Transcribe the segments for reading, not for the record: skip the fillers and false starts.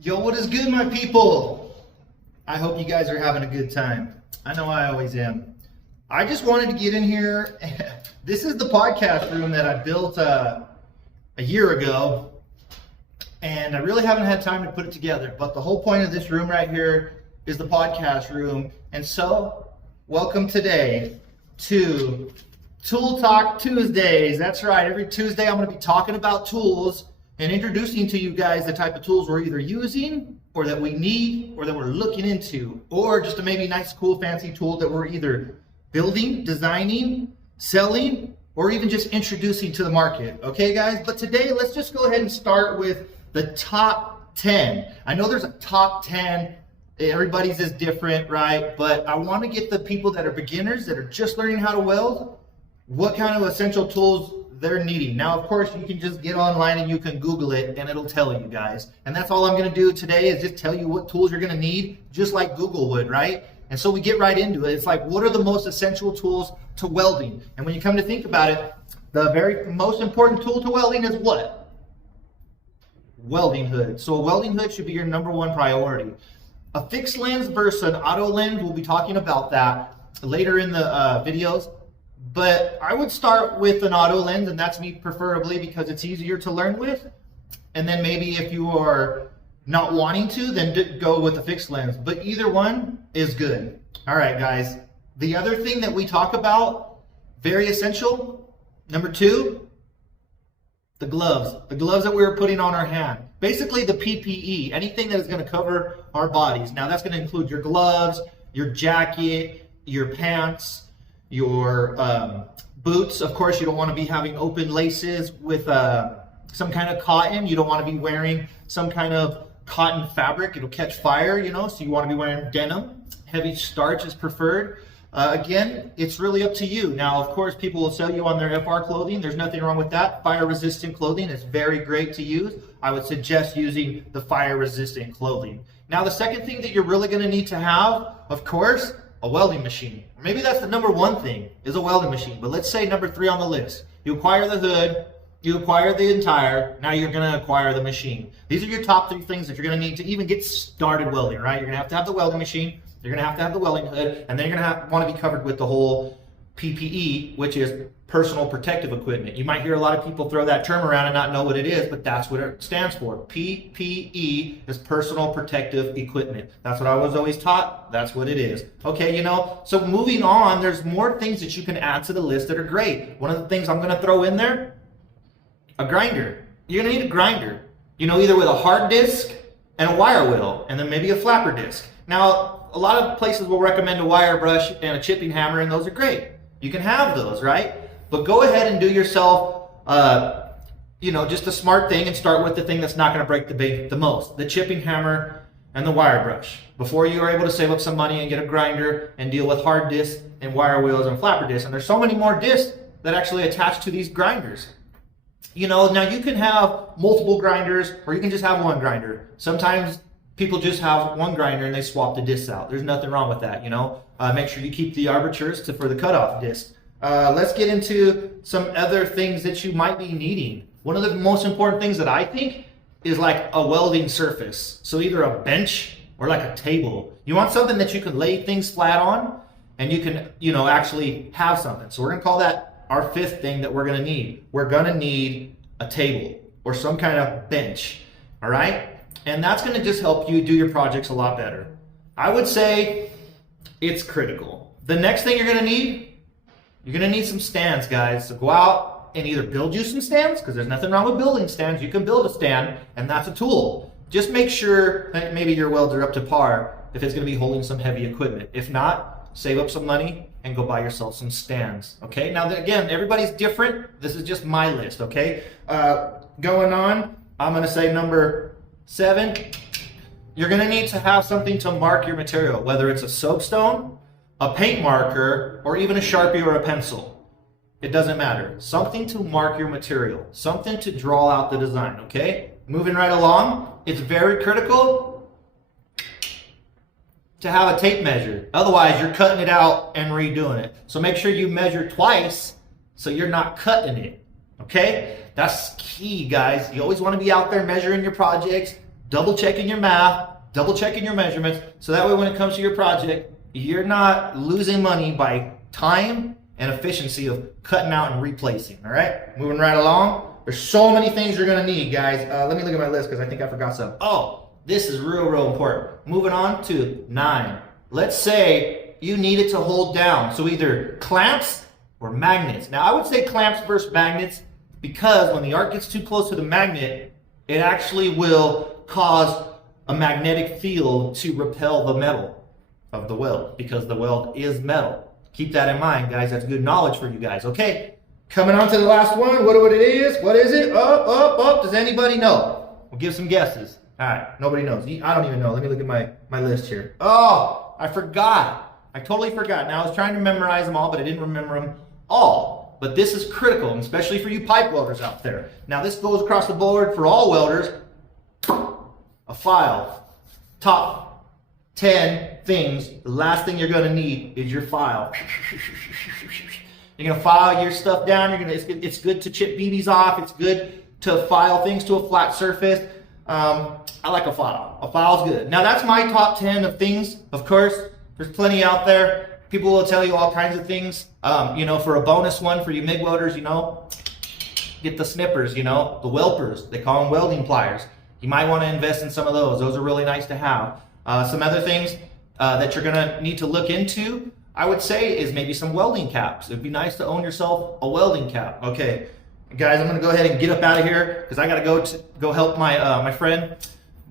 Yo, what is good, my people? I hope you guys are having a good time. I know I always am. I just wanted to get in here. This is the podcast room that I built a year ago, and I really haven't had time to put it together. But the whole point of this room right here is the podcast room. And so, welcome today to Tool Talk Tuesdays. That's right. Every Tuesday, I'm going to be talking about tools and introducing to you guys the type of tools we're either using or that we need or that we're looking into, or just a maybe nice, cool, fancy tool that we're either building, designing, selling, or even just introducing to the market. Okay, guys? But today, let's just go ahead and start with the top 10. I know there's a top 10. Everybody's is different, right? But I want to get the people that are beginners, that are just learning how to weld, what kind of essential tools they're needing. Now, of course, you can just get online and you can Google it and it'll tell you guys. And that's all I'm going to do today is just tell you what tools you're going to need, just like Google would, right? And so we get right into it. It's like, what are the most essential tools to welding? And when you come to think about it, the very most important tool to welding is what? Welding hood. So a welding hood should be your number one priority. A fixed lens versus an auto lens, we'll be talking about that later in the videos. But I would start with an auto lens, and that's me preferably because it's easier to learn with. And then maybe if you are not wanting to, then go with a fixed lens. But either one is good. All right, guys. The other thing that we talk about, very essential, number 2, the gloves. The gloves that we were putting on our hand. Basically the PPE, anything that is going to cover our bodies. Now that's going to include your gloves, your jacket, your pants, your boots. Of course, you don't want to be having open laces with some kind of cotton. You don't want to be wearing some kind of cotton fabric. It'll catch fire, you know, so you want to be wearing denim. Heavy starch is preferred. Again, it's really up to you. Now, of course, people will sell you on their FR clothing. There's nothing wrong with that. Fire-resistant clothing is very great to use. I would suggest using the fire-resistant clothing. Now, the second thing that you're really going to need to have, of course, a welding machine. Maybe that's the number 1 thing, is a welding machine. But let's say number 3 on the list. You acquire the hood, you acquire the entire, now you're going to acquire the machine. These are your top 3 things that you're going to need to even get started welding, right? You're going to have the welding machine, you're going to have the welding hood, and then you're going to want to be covered with the whole PPE, which is personal protective equipment. You might hear a lot of people throw that term around and not know what it is, but that's what it stands for. PPE is personal protective equipment. That's what I was always taught. That's what it is. Okay, you know, so moving on, there's more things that you can add to the list that are great. One of the things I'm going to throw in there, a grinder. You're going to need a grinder, you know, either with a hard disc and a wire wheel, and then maybe a flapper disc. Now, a lot of places will recommend a wire brush and a chipping hammer, and those are great. You can have those, right? But go ahead and do yourself, you know, just a smart thing and start with the thing that's not going to break the bank the most, the chipping hammer and the wire brush, before you are able to save up some money and get a grinder and deal with hard discs and wire wheels and flapper discs. And there's so many more discs that actually attach to these grinders. You know, now you can have multiple grinders or you can just have one grinder. Sometimes people just have one grinder and they swap the discs out. There's nothing wrong with that, you know. Make sure you keep the armatures for the cutoff disc. Let's get into some other things that you might be needing. One of the most important things that I think is like a welding surface. So either a bench or like a table. You want something that you can lay things flat on and you can, you know, actually have something. So we're going to call that our 5th thing that we're going to need. We're going to need a table or some kind of bench. All right? And that's going to just help you do your projects a lot better. I would say it's critical. The next thing you're going to need, you're going to need some stands, guys. So go out and either build you some stands, because there's nothing wrong with building stands. You can build a stand, and that's a tool. Just make sure that maybe your welds are up to par if it's going to be holding some heavy equipment. If not, save up some money and go buy yourself some stands. Okay? Now, again, everybody's different. This is just my list, okay? Going on, I'm going to say number 7. You're going to need to have something to mark your material, whether it's a soapstone, a paint marker, or even a Sharpie or a pencil. It doesn't matter. Something to mark your material. Something to draw out the design, okay? Moving right along, it's very critical to have a tape measure. Otherwise, you're cutting it out and redoing it. So make sure you measure twice so you're not cutting it, okay? That's key, guys. You always want to be out there measuring your projects. double checking your math, double checking your measurements, so that way when it comes to your project, you're not losing money by time and efficiency of cutting out and replacing. All right, moving right along. There's so many things you're gonna need, guys. Let me look at my list because I think I forgot some. Oh, this is real important. Moving on to 9. Let's say you need it to hold down. So either clamps or magnets. Now I would say clamps versus magnets because when the arc gets too close to the magnet, it actually will cause a magnetic field to repel the metal of the weld because the weld is metal. Keep that in mind, guys. That's good knowledge for you guys. Okay, coming on to the last one. What it is? What is it? Up. Does anybody know? We'll give some guesses. All right, nobody knows. I don't even know. Let me look at my list here. Oh, I forgot. I totally forgot. Now I was trying to memorize them all, but I didn't remember them all. But this is critical, and especially for you pipe welders out there. Now this goes across the board for all welders. A file. Top 10 things. The last thing you're going to need is your file. You're going to file your stuff down. It's good to chip BBs off. It's good to file things to a flat surface. I like a file. A file's good. Now that's my top 10 of things. Of course, there's plenty out there. People will tell you all kinds of things. For a bonus one for you MIG welders, get the snippers, the whelpers. They call them welding pliers. You might want to invest in some of those. Those are really nice to have. Some other things that you're going to need to look into, I would say, is maybe some welding caps. It'd be nice to own yourself a welding cap. Okay, guys, I'm going to go ahead and get up out of here because I got to go help my friend.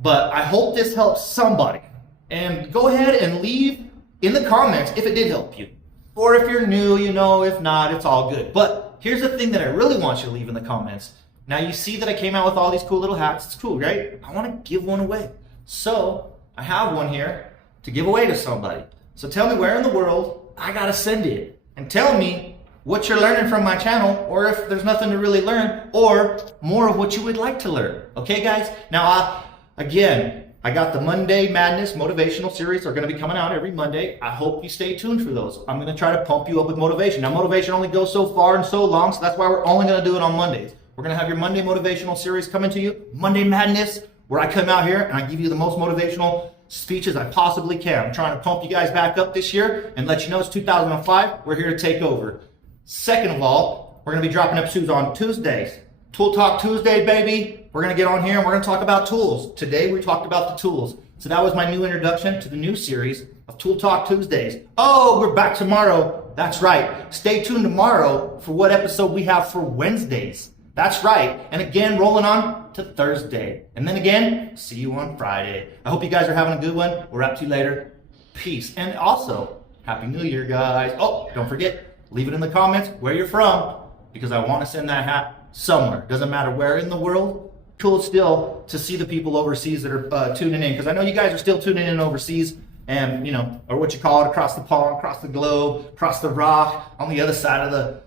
But I hope this helps somebody. And go ahead and leave in the comments if it did help you. Or if you're new, if not, it's all good. But here's the thing that I really want you to leave in the comments. Now you see that I came out with all these cool little hats. It's cool, right? I want to give one away. So I have one here to give away to somebody. So tell me where in the world I got to send it. And tell me what you're learning from my channel, or if there's nothing to really learn, or more of what you would like to learn. Okay, guys? Now, again, I got the Monday Madness motivational series. They're going to be coming out every Monday. I hope you stay tuned for those. I'm going to try to pump you up with motivation. Now, motivation only goes so far and so long, so that's why we're only going to do it on Mondays. We're going to have your Monday motivational series coming to you, Monday Madness, where I come out here and I give you the most motivational speeches I possibly can. I'm trying to pump you guys back up this year and let you know it's 2005. We're here to take over. Second of all, we're going to be dropping episodes on Tuesdays. Tool Talk Tuesday, baby. We're going to get on here and we're going to talk about tools. Today we talked about the tools. So that was my new introduction to the new series of Tool Talk Tuesdays. Oh, we're back tomorrow. That's right. Stay tuned tomorrow for what episode we have for Wednesdays. That's right. And again, rolling on to Thursday. And then again, see you on Friday. I hope you guys are having a good one. We'll wrap to you later. Peace. And also, Happy New Year, guys. Oh, don't forget, leave it in the comments where you're from, because I want to send that hat somewhere. Doesn't matter where in the world. Cool still to see the people overseas that are tuning in, because I know you guys are still tuning in overseas, and or what you call it, across the pond, across the globe, across the rock, on the other side of the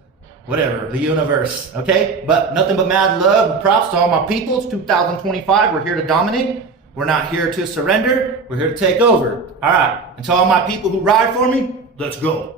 the universe. Okay, but nothing but mad love and props to all my people. It's 2025. We're here to dominate. We're not here to surrender. We're here to take over. All right, and to all my people who ride for me, let's go.